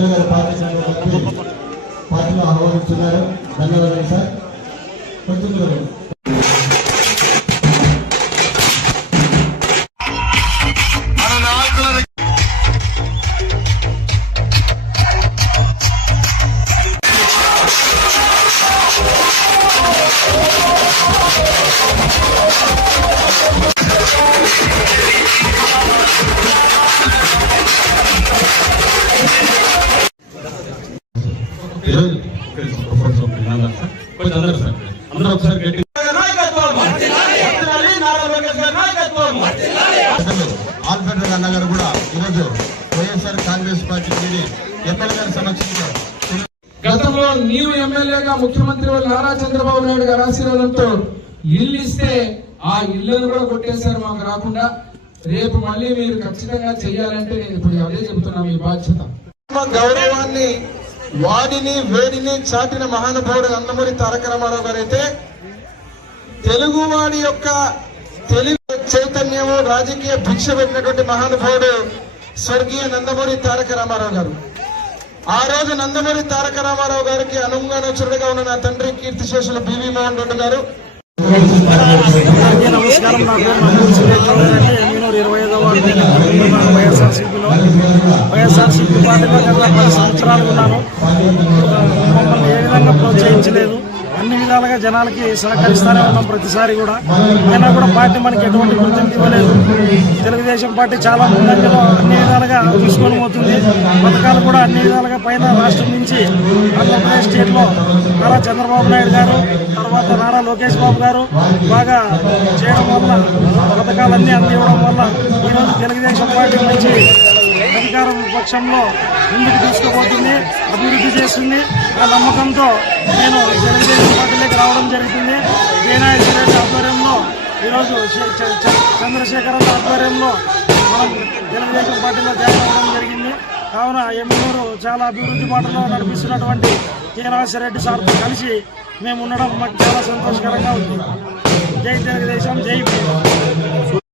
MLA గారు పార్టీలో ఆహ్వానిస్తున్నారు. ధన్యవాదాలు సార్. కొంచెం ఆల్ఫెడర్ అన్నగారు కూడా ఈరోజు వైఎస్ఆర్ కాంగ్రెస్ పార్టీ ఎమ్మెల్యే గారి సమక్షంలో గతంలో నీవు ఎమ్మెల్యేగా ముఖ్యమంత్రి నారా చంద్రబాబు నాయుడు గారి ఆశీర్వాదంతో ఇల్లు ఇస్తే ఆ ఇళ్లను కూడా కొట్టేశారు మాకు రాకుండా. రేపు మళ్ళీ మీరు ఖచ్చితంగా చెయ్యాలంటే నేను ఇప్పుడు అదే చెబుతున్నా, మీ బాధ్యత. గౌరవాన్ని వాడిని వేడిని చాటిన మహానుభావుడు నందమూరి తారక రామారావు గారు అయితే తెలుగువాడి యొక్క తెలుగు చైతన్యము రాజకీయ భిక్ష పెట్టినటువంటి మహానుభావుడు స్వర్గీయ నందమూరి తారక రామారావు గారు. ఆ రోజు నందమూరి తారక రామారావు గారికి అనుంగానోచరుడుగా ఉన్న నా తండ్రి కీర్తిశేషులు బివి మోహన్ రెడ్డి గారు. నమస్కారం. నా పేరు ఎమ్మెనూరు 25వ వైఎస్ఆర్సీపీ పార్టీలో గత 10 సంవత్సరాలు ఉన్నాను. మమ్మల్ని ఏ విధంగా ప్రోత్సహించలేదు. అన్ని విధాలుగా జనాలకి సహకరిస్తూనే ఉన్నాం ప్రతిసారి కూడా. అయినా కూడా పార్టీ మనకి ఎటువంటి గుర్తింపు ఇవ్వలేదు. తెలుగుదేశం పార్టీ చాలా ముందంజలో అన్ని విధాలుగా తీసుకొని పోతుంది. పథకాలు కూడా అన్ని విధాలుగా పైన రాష్ట్రం నుంచి ఆంధ్రప్రదేశ్ స్టేట్లో నారా చంద్రబాబు నాయుడు గారు, తర్వాత నారా లోకేష్ బాబు గారు బాగా చేయడం వల్ల పథకాలన్నీ అందివ్వడం వల్ల ఈరోజు తెలుగుదేశం పార్టీ నుంచి అధికారం పక్షంలో ముందుకు తీసుకుపోతుంది, అభివృద్ధి చేస్తుంది. ఆ నమ్మకంతో నేను తెలుగుదేశం పార్టీలోకి రావడం జరుగుతుంది. జయనాయక రెడ్డి ఆధ్వర్యంలో ఈరోజు చంద్రశేఖరరావు ఆధ్వర్యంలో మనం తెలుగుదేశం పార్టీలో జాయిన్ అవ్వడం జరిగింది. కావున ఎమ్మెల్యేలు చాలా అభివృద్ధి బాటలో నడిపిస్తున్నటువంటి జయనాయక రెడ్డి సార్తో కలిసి మేము ఉండడం మాకు చాలా సంతోషకరంగా ఉంది. జై తెలుగుదేశం, జై